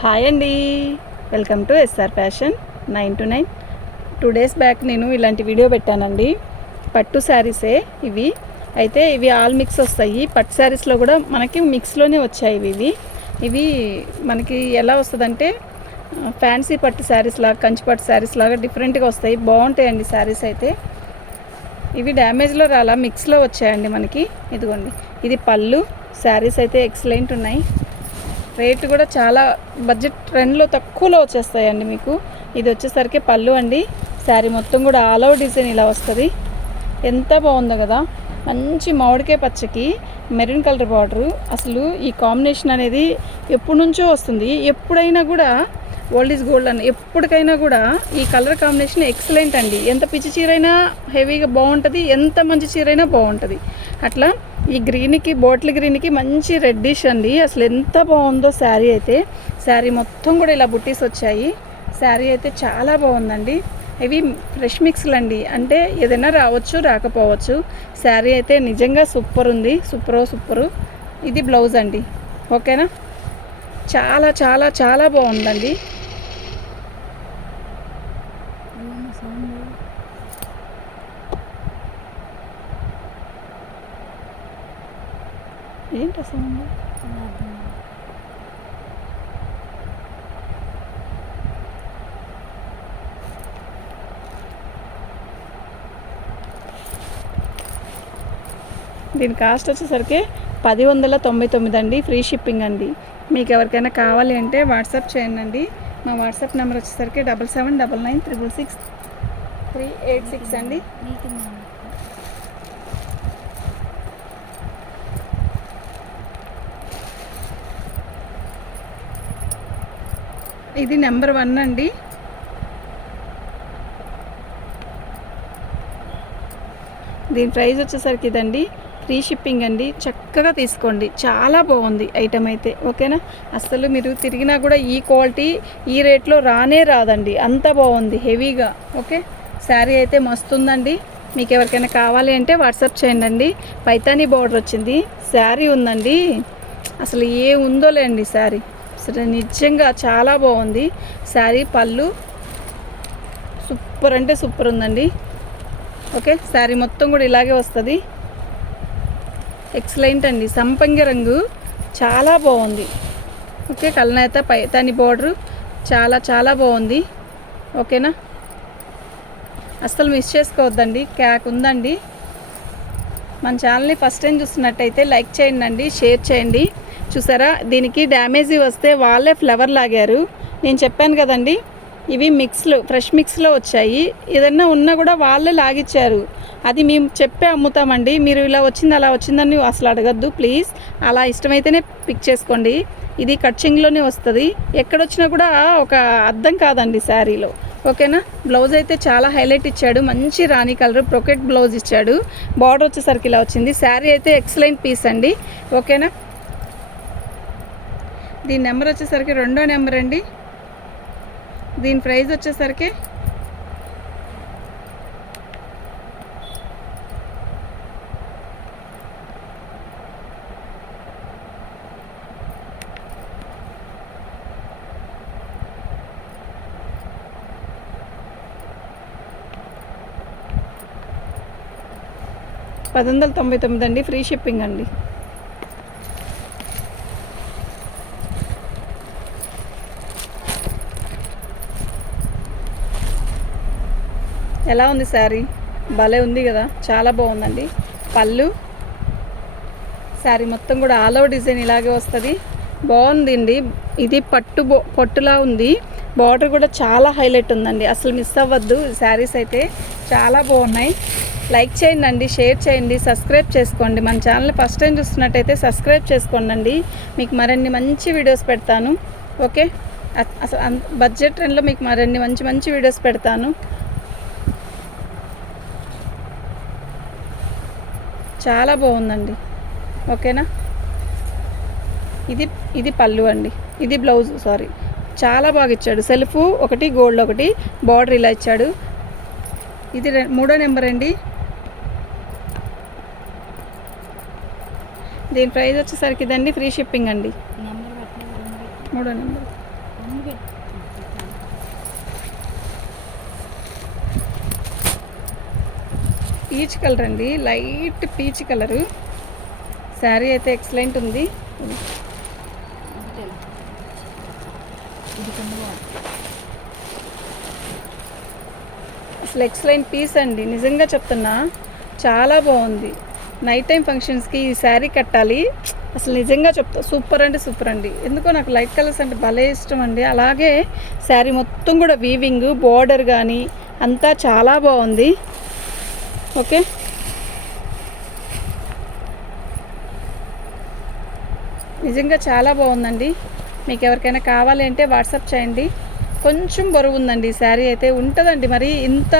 Hi అండి, welcome to S R fashion 9 to 9. 2 days back నేను ఇలాంటి వీడియో పెట్టానండి. పట్టు శారీసే ఇవి. అయితే ఇవి ఆల్ మిక్స్ వస్తాయి. పట్టు శారీస్లో కూడా మనకి మిక్స్లోనే వచ్చాయి ఇవి మనకి ఎలా వస్తుందంటే ఫ్యాన్సీ పట్టు శారీస్ లాగా, కంచి పట్టు శారీస్ లాగా డిఫరెంట్గా వస్తాయి. బాగుంటాయండి శారీస్ అయితే. ఇవి డ్యామేజ్లో రాలా, మిక్స్లో వచ్చాయండి మనకి. ఇదిగోండి, ఇది పళ్ళు. శారీస్ అయితే ఎక్సలెంట్ ఉన్నాయి. రేట్ కూడా చాలా బడ్జెట్ ట్రెండ్లో తక్కువలో వచ్చేస్తాయండి మీకు. ఇది వచ్చేసరికి పళ్ళు అండి. శారీ మొత్తం కూడా ఆల్ ఓవర్ డిజైన్ ఇలా వస్తుంది. ఎంత బాగుందో కదా, మంచి మామిడికాయ పచ్చకి మెరూన్ కలర్ బార్డరు. అసలు ఈ కాంబినేషన్ అనేది ఎప్పటి నుంచో వస్తుంది. ఎప్పుడైనా కూడా ఓల్డ్ ఈజ్ గోల్డ్ అని, ఎప్పటికైనా కూడా ఈ కలర్ కాంబినేషన్ ఎక్సలెంట్ అండి. ఎంత పిచ్చి చీరైనా హెవీగా బాగుంటుంది, ఎంత మంచి చీరైనా బాగుంటుంది. అట్లా ఈ గ్రీన్కి, బాటిల్ గ్రీన్కి మంచి రెడ్డిష్ అండి. అసలు ఎంత బాగుందో శారీ అయితే. శారీ మొత్తం కూడా ఇలా బుట్టీస్ వచ్చాయి. శారీ అయితే చాలా బాగుందండి. ఇవి ఫ్రెష్ మిక్స్లు అండి, అంటే ఏదైనా రావచ్చు రాకపోవచ్చు. శారీ అయితే నిజంగా సూపర్ ఉంది, సూపరు. ఇది బ్లౌజ్ అండి, ఓకేనా. చాలా చాలా చాలా బాగుందండి. ఏంటి అసలు దీని కాస్ట్ వచ్చేసరికి 1099 అండి. ఫ్రీ షిప్పింగ్ అండి. మీకు ఎవరికైనా కావాలి అంటే వాట్సాప్ చేయండి. మా వాట్సాప్ నెంబర్ వచ్చేసరికి 7799666386 అండి. ఇది నెంబర్ 1 అండి. దీని ప్రైస్ వచ్చేసరికి ఇదండి. ఫ్రీ షిప్పింగ్ అండి. చక్కగా తీసుకోండి, చాలా బాగుంది ఐటమ్ అయితే, ఓకేనా. అసలు మీరు తిరిగినా కూడా ఈ క్వాలిటీ ఈ రేట్లో రాదండి, అంత బాగుంది హెవీగా. ఓకే, శారీ అయితే మస్తుందండి. మీకు ఎవరికైనా కావాలి అంటే వాట్సాప్ చేయండి. పైతానీ బార్డర్ వచ్చింది. శారీ ఉందండి, అసలు ఏ ఉందోలేండి శారీ. అసలు నిజంగా చాలా బాగుంది శారీ. పళ్ళు సూపర్ అంటే సూపర్ ఉందండి. ఓకే, శారీ మొత్తం కూడా ఇలాగే వస్తుంది. ఎక్సలెంట్ అండి. సంపంగి రంగు చాలా బాగుంది. ఓకే, కలనేత పైతాని బార్డరు చాలా చాలా బాగుంది, ఓకేనా. అస్సలు మిస్ చేసుకోవద్దండి, క్యాక్ ఉందండి. మన ఛానల్ని ఫస్ట్ టైం చూస్తున్నట్టయితే లైక్ చేయండి, షేర్ చేయండి. చూసారా, దీనికి డ్యామేజీ వస్తే వాళ్ళే ఫ్లవర్ లాగారు. నేను చెప్పాను కదండి, ఇవి మిక్స్లు, ఫ్రెష్ మిక్స్లో వచ్చాయి. ఏదన్నా ఉన్నా కూడా వాళ్ళే లాగిచ్చారు. అది మేము చెప్పే అమ్ముతామండి. మీరు ఇలా వచ్చింది అలా వచ్చిందని అసలు అడగద్దు ప్లీజ్. అలా ఇష్టమైతేనే పిక్ చేసుకోండి. ఇది కట్చింగ్లోనే వస్తుంది. ఎక్కడొచ్చినా కూడా ఒక అర్థం కాదండి శారీలో, ఓకేనా. బ్లౌజ్ అయితే చాలా హైలైట్ ఇచ్చాడు. మంచి రాణి కలర్ బ్రొకెట్ బ్లౌజ్ ఇచ్చాడు. బార్డర్ వచ్చేసరికి ఇలా వచ్చింది. శారీ అయితే ఎక్సలెంట్ పీస్ అండి, ఓకేనా. దీని నెంబర్ వచ్చేసరికి 2వ నెంబర్ అండి. దీని ప్రైస్ వచ్చేసరికి $1199 అండి. ఫ్రీ షిప్పింగ్ అండి. ఎలా ఉంది శారీ? భలే ఉంది కదా, చాలా బాగుందండి. పళ్ళు, శారీ మొత్తం కూడా ఆల్ ఓవర్ డిజైన్ ఇలాగే వస్తుంది. బాగుందండి. ఇది పట్టులా ఉంది. బార్డర్ కూడా చాలా హైలైట్ ఉందండి. అసలు మిస్ అవ్వద్దు. శారీస్ అయితే చాలా బాగున్నాయి. లైక్ చేయండి, షేర్ చేయండి, సబ్స్క్రైబ్ చేసుకోండి. మన ఛానల్ ఫస్ట్ టైం చూస్తున్నట్టయితే సబ్స్క్రైబ్ చేసుకోండి. మీకు మరిన్ని మంచి వీడియోస్ పెడతాను, ఓకే. అసలు బడ్జెట్ ట్రెండ్లో మీకు మరిన్ని మంచి వీడియోస్ పెడతాను. చాలా బాగుందండి, ఓకేనా. ఇది పళ్ళు అండి. ఇది బ్లౌజ్, సారీ. చాలా బాగా ఇచ్చాడు. సెల్ఫ్ ఒకటి, గోల్డ్ ఒకటి, బార్డర్ ఇలా ఇచ్చాడు. ఇది 3వ నెంబర్ అండి. దీని ప్రైస్ వచ్చేసరికి ఇదండి. ఫ్రీ షిప్పింగ్ అండి. 3వ నెంబర్. పీచ్ కలర్ అండి, లైట్ పీచ్ కలరు. శారీ అయితే ఎక్సలెంట్ ఉంది. అసలు ఎక్సలెంట్ పీస్ అండి, నిజంగా చెప్తున్నా, చాలా బాగుంది. నైట్ టైం ఫంక్షన్స్కి ఈ శారీ కట్టాలి. అసలు నిజంగా చెప్తా, సూపర్ అంటే సూపర్ అండి. ఎందుకో నాకు లైట్ కలర్స్ అంటే భలే ఇష్టం అండి. అలాగే శారీ మొత్తం కూడా వీవింగ్, బోర్డర్ కానీ అంతా చాలా బాగుంది. ఓకే, నిజంగా చాలా బాగుందండి. మీకు ఎవరికైనా కావాలి అంటే వాట్సాప్ చేయండి. కొంచెం బరువు ఉందండి ఈ శారీ అయితే, ఉంటుందండి. మరి ఇంత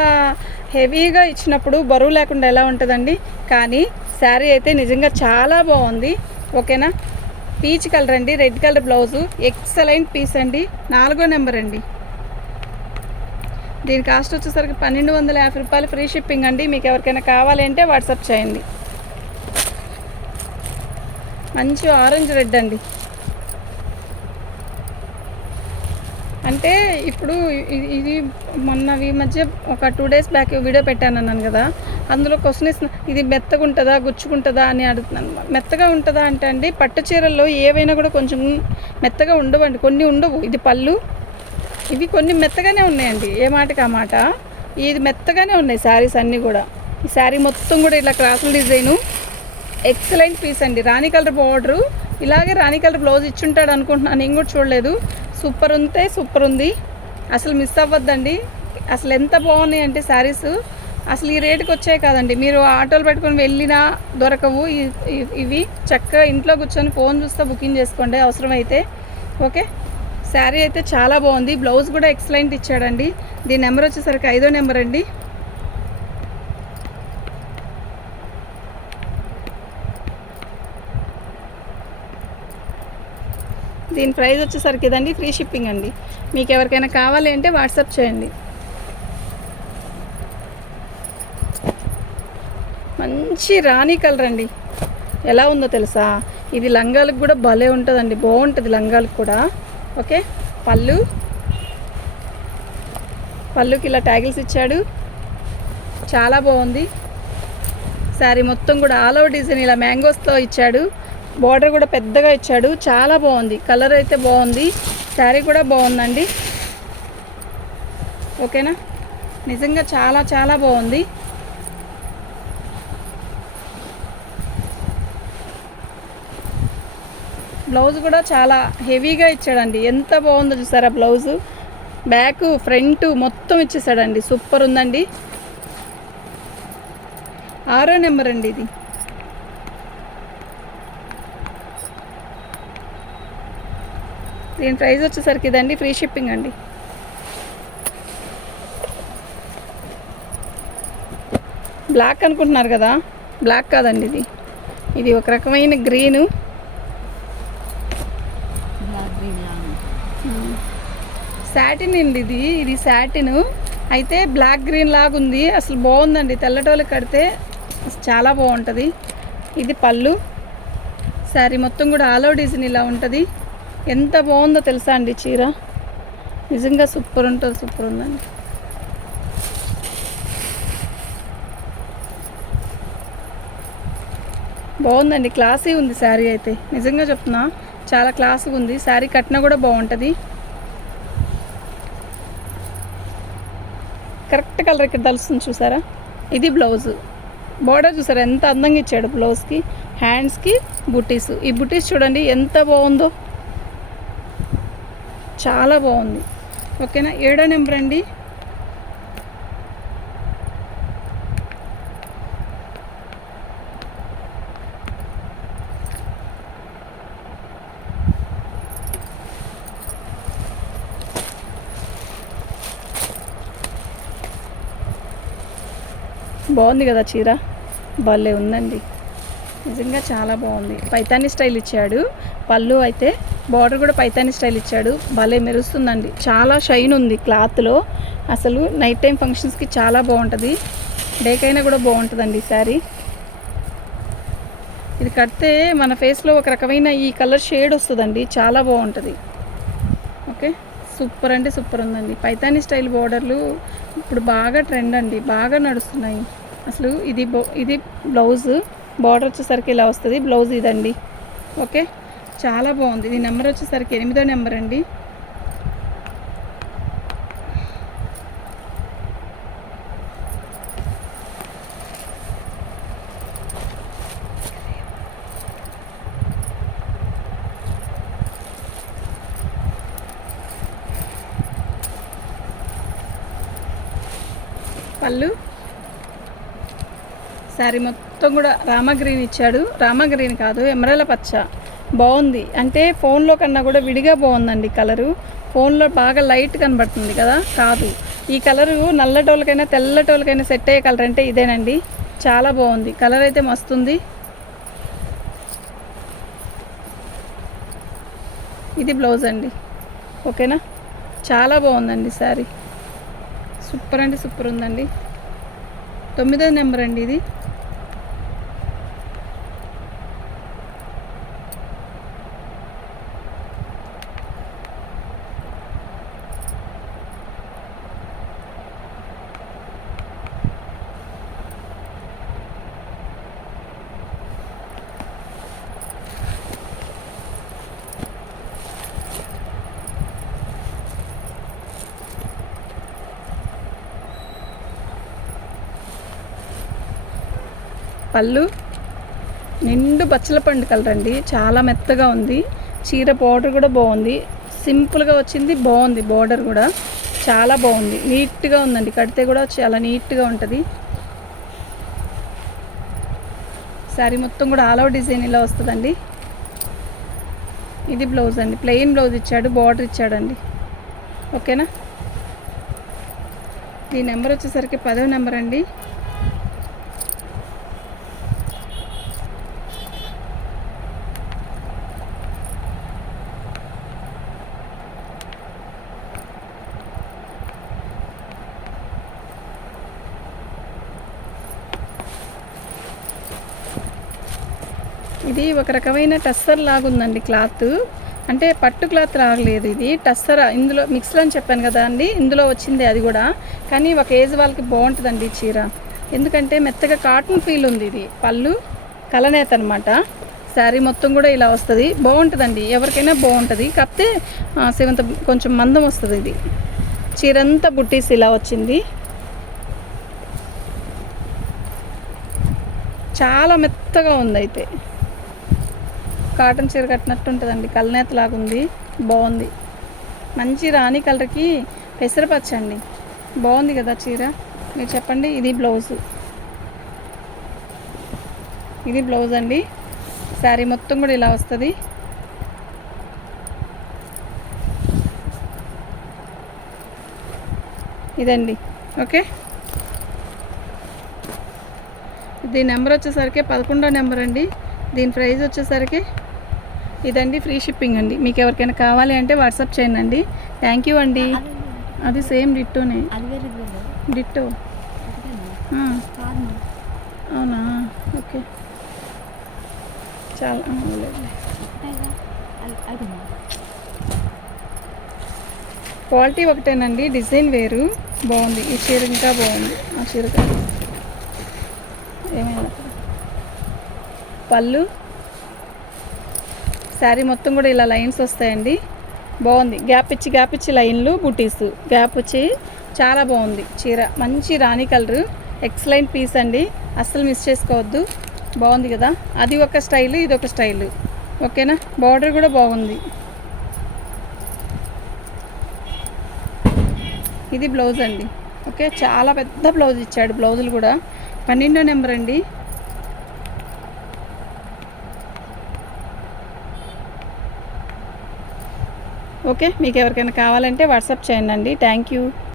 హెవీగా ఇచ్చినప్పుడు బరువు లేకుండా ఎలా ఉంటుందండి? కానీ శారీ అయితే నిజంగా చాలా బాగుంది. ఓకేనా, పీచ్ కలర్ అండి, red colour blouse, excellent piece అండి. 4వ నెంబర్ అండి. దీని కాస్ట్ వచ్చేసరికి 1250 రూపాయలు, ఫ్రీ షిప్పింగ్ అండి. మీకు ఎవరికైనా కావాలి అంటే వాట్సాప్ చేయండి. మంచి ఆరెంజ్ రెడ్ అండి. అంటే ఇప్పుడు ఇది మొన్నవి మధ్య ఒక 2 days బ్యాక్ వీడియో పెట్టాను అన్నాను కదా, అందులో క్వశ్చన్ ఇస్తున్నా, ఇది మెత్తగా ఉంటుందా గుచ్చుకుంటుందా అని అడుగుతున్నాను. మెత్తగా ఉంటుందా అంటే అండి, పట్టు చీరల్లో ఏవైనా కూడా కొంచెం మెత్తగా ఉండవండి, కొన్ని ఉండవు. ఇది పళ్ళు, ఇవి కొన్ని మెత్తగానే ఉన్నాయండి, ఏ మాటకి ఆ మాట. ఇది మెత్తగానే ఉన్నాయి శారీస్ అన్నీ కూడా. ఈ శారీ మొత్తం కూడా ఇలా క్రాసుల డిజైను, ఎక్సలెంట్ పీస్ అండి. రాణి కలర్ బార్డరు, ఇలాగే రాణి కలర్ బ్లౌజ్ ఇచ్చుంటాడు అనుకుంటున్నాను, నేను కూడా చూడలేదు. సూపర్ ఉంటే సూపర్ ఉంది, అసలు మిస్ అవ్వద్దండి. అసలు ఎంత బాగున్నాయి అంటే శారీస్, అసలు ఈ రేటుకి వచ్చాయి కాదండి. మీరు ఆటోలు పెట్టుకొని వెళ్ళినా దొరకవు. ఇవి చక్కగా ఇంట్లో కూర్చొని ఫోన్ చూస్తే బుకింగ్ చేసుకోండి అవసరమైతే. ఓకే, శారీ అయితే చాలా బాగుంది. బ్లౌజ్ కూడా ఎక్సలెంట్ ఇచ్చాడండి. దీని నెంబర్ వచ్చేసరికి 5వ నెంబర్ అండి. దీని ప్రైస్ వచ్చేసరికి ఇదండి, ఫ్రీ షిప్పింగ్ అండి. మీకు ఎవరికైనా కావాలి అంటే వాట్సాప్ చేయండి. మంచి రాణి కలర్ అండి, ఎలా ఉందో తెలుసా? ఇది లంగాలకు కూడా భలే ఉంటుందండి, బాగుంటుంది లంగాలకు కూడా. ఓకే, పళ్ళుకి ఇలా ట్యాగిల్స్ ఇచ్చాడు, చాలా బాగుంది. శారీ మొత్తం కూడా ఆల్ ఓవర్ డిజైన్ ఇలా మ్యాంగోస్తో ఇచ్చాడు. బార్డర్ కూడా పెద్దగా ఇచ్చాడు, చాలా బాగుంది. కలర్ అయితే బాగుంది, శారీ కూడా బాగుందండి. ఓకేనా, నిజంగా చాలా చాలా బాగుంది. బ్లౌజ్ కూడా చాలా హెవీగా ఇచ్చాడండి, ఎంత బాగుందో చూసారా? బ్లౌజు బ్యాక్ ఫ్రంట్ మొత్తం ఇచ్చేసాడండి, సూపర్ ఉందండి. 6వ నెంబర్ అండి ఇది. దీని ప్రైస్ వచ్చేసరికి ఇదండి, ఫ్రీ షిప్పింగ్ అండి. బ్లాక్ అనుకుంటున్నారు కదా, బ్లాక్ కాదండి, ఇది ఒక రకమైన గ్రీను, శాటిన్ అండి. ఇది శాటిన్ అయితే బ్లాక్ గ్రీన్ లాగా ఉంది, అసలు బాగుందండి. తెల్లటోళ్ళకి కడితే చాలా బాగుంటుంది. ఇది పళ్ళు, శారీ మొత్తం కూడా ఆల్ ఓవర్ డిజైన్ ఇలా ఉంటుంది. ఎంత బాగుందో తెలుసా అండి చీర, నిజంగా సూపర్ ఉంటుంది, సూపర్ ఉందండి. బాగుందండి, క్లాసీ ఉంది శారీ అయితే, నిజంగా చెప్తున్నా, చాలా క్లాస్గా ఉంది. శారీ కట్టినా కూడా బాగుంటుంది. కరెక్ట్ కలర్ ఇక్కడ తలుస్తుంది చూసారా? ఇది బ్లౌజు, బార్డర్ చూసారా ఎంత అందంగా ఇచ్చాడు. బ్లౌజ్కి హ్యాండ్స్కి బుటీస్, ఈ బుటీస్ చూడండి ఎంత బాగుందో, చాలా బాగుంది. ఓకేనా, 7వ నెంబర్ అండి. బాగుంది కదా చీర, భలే ఉందండి, నిజంగా చాలా బాగుంది. పైతానీ స్టైల్ ఇచ్చాడు. పళ్ళు అయితే బార్డర్ కూడా పైతానీ స్టైల్ ఇచ్చాడు, భలే మెరుస్తుందండి. చాలా షైన్ ఉంది క్లాత్లో, అసలు నైట్ టైం ఫంక్షన్స్కి చాలా బాగుంటుంది, డేకైనా కూడా బాగుంటుందండి ఈ శారీ. ఇది కడితే మన ఫేస్లో ఒక రకమైన ఈ కలర్ షేడ్ వస్తుందండి, చాలా బాగుంటుంది. ఓకే, సూపర్ అంటే సూపర్ ఉందండి. పైతాని స్టైల్ బోర్డర్లు ఇప్పుడు బాగా ట్రెండ్ అండి, బాగా నడుస్తున్నాయి అసలు. ఇది బ్లౌజ్, బార్డర్ వచ్చేసరికి ఇలా వస్తుంది. బ్లౌజ్ ఇదండి. ఓకే, చాలా బాగుంది. ఇది నెంబర్ వచ్చేసరికి 8వ నెంబర్ అండి. పళ్ళు శారీ మొత్తం కూడా రామా గ్రీన్ ఇచ్చాడు. రామా గ్రీన్ కాదు, ఎమరాల పచ్చ. బాగుంది అంటే ఫోన్లో కన్నా కూడా విడిగా బాగుందండి కలరు. ఫోన్లో బాగా లైట్ కనబడుతుంది కదా, కాదు. ఈ కలరు నల్లటోళ్ళకైనా తెల్లటోళ్ళకైనా సెట్ అయ్యే కలర్ అంటే ఇదేనండి. చాలా బాగుంది కలర్ అయితే మస్తుంది. ఇది బ్లౌజ్ అండి. ఓకేనా, చాలా బాగుందండి శారీ. సూపర్ అంటే సూపర్ ఉందండి. 9వ నెంబర్ అండి ఇది. పళ్ళు నిండు బచ్చల పండు కలర్ అండి, చాలా మెత్తగా ఉంది. చీర బార్డర్ కూడా బాగుంది, సింపుల్గా వచ్చింది. బాగుంది బార్డర్ కూడా, చాలా బాగుంది. నీట్గా ఉందండి, కడితే కూడా చాలా నీట్గా ఉంటుంది. శారీ మొత్తం కూడా ఆల్ అవుట్ డిజైన్ ఇలా వస్తుందండి. ఇది బ్లౌజ్ అండి, ప్లెయిన్ బ్లౌజ్ ఇచ్చాడు, బార్డర్ ఇచ్చాడండి. ఓకేనా, ఈ నెంబర్ వచ్చేసరికి 10వ నెంబర్ అండి. ఇది ఒక రకమైన టస్సర్ లాగా ఉందండి క్లాత్, అంటే పట్టు క్లాత్ రాగలేదు, ఇది టస్సర్. ఇందులో మిక్స్లో అని చెప్పాను కదా అండి, ఇందులో వచ్చింది అది కూడా. కానీ ఒక ఏజ్ వాళ్ళకి బాగుంటుందండి చీర, ఎందుకంటే మెత్తగా కాటన్ ఫీల్ ఉంది. ఇది పళ్ళు కలనేత అనమాట. శారీ మొత్తం కూడా ఇలా వస్తుంది, బాగుంటుందండి, ఎవరికైనా బాగుంటుంది. కాకపోతే సెవెంత్ కొంచెం మందం వస్తుంది. ఇది చీరంతా బుట్టీస్ ఇలా వచ్చింది, చాలా మెత్తగా ఉంది. అయితే కాటన్ చీర కట్టినట్టు ఉంటుందండి, కలనేత లాగా ఉంది, బాగుంది. మంచి రాణి కలర్కి పెసరపచ్చ అండి, బాగుంది కదా చీర, మీరు చెప్పండి. ఇది బ్లౌజ్ అండి. శారీ మొత్తం కూడా ఇలా వస్తుంది. ఇదండి. ఓకే, దీని నెంబర్ వచ్చేసరికి 11వ నెంబర్ అండి. దీని ప్రైస్ వచ్చేసరికి ఇదండి, ఫ్రీ షిప్పింగ్ అండి. మీకు ఎవరికైనా కావాలి అంటే వాట్సాప్ చేయండి అండి. థ్యాంక్ యూ అండి. అది సేమ్ డిట్టోనే, డిట్టో. అవునా, ఓకే, చాలా క్వాలిటీ ఒకటేనండి, డిజైన్ వేరు. బాగుంది ఈ చీర, ఇంకా బాగుంది ఆ చీర. ఏమైనా పళ్ళు శారీ మొత్తం కూడా ఇలా లైన్స్ వస్తాయండి, బాగుంది. గ్యాప్ ఇచ్చి లైన్లు బుటీస్ గ్యాప్ వచ్చి చాలా బాగుంది చీర. మంచి రాణి కలరు, ఎక్సలెంట్ పీస్ అండి, అస్సలు మిస్ చేసుకోవద్దు. బాగుంది కదా, అది ఒక స్టైలు, ఇది ఒక స్టైలు. ఓకేనా, బార్డర్ కూడా బాగుంది. ఇది బ్లౌజ్ అండి. ఓకే, చాలా పెద్ద బ్లౌజ్ ఇచ్చాడు, బ్లౌజులు కూడా. 12వ నెంబర్ అండి. ఓకే, మీకు ఎవరికైనా కావాలంటే వాట్సాప్ చేయండి అండి. Thank you.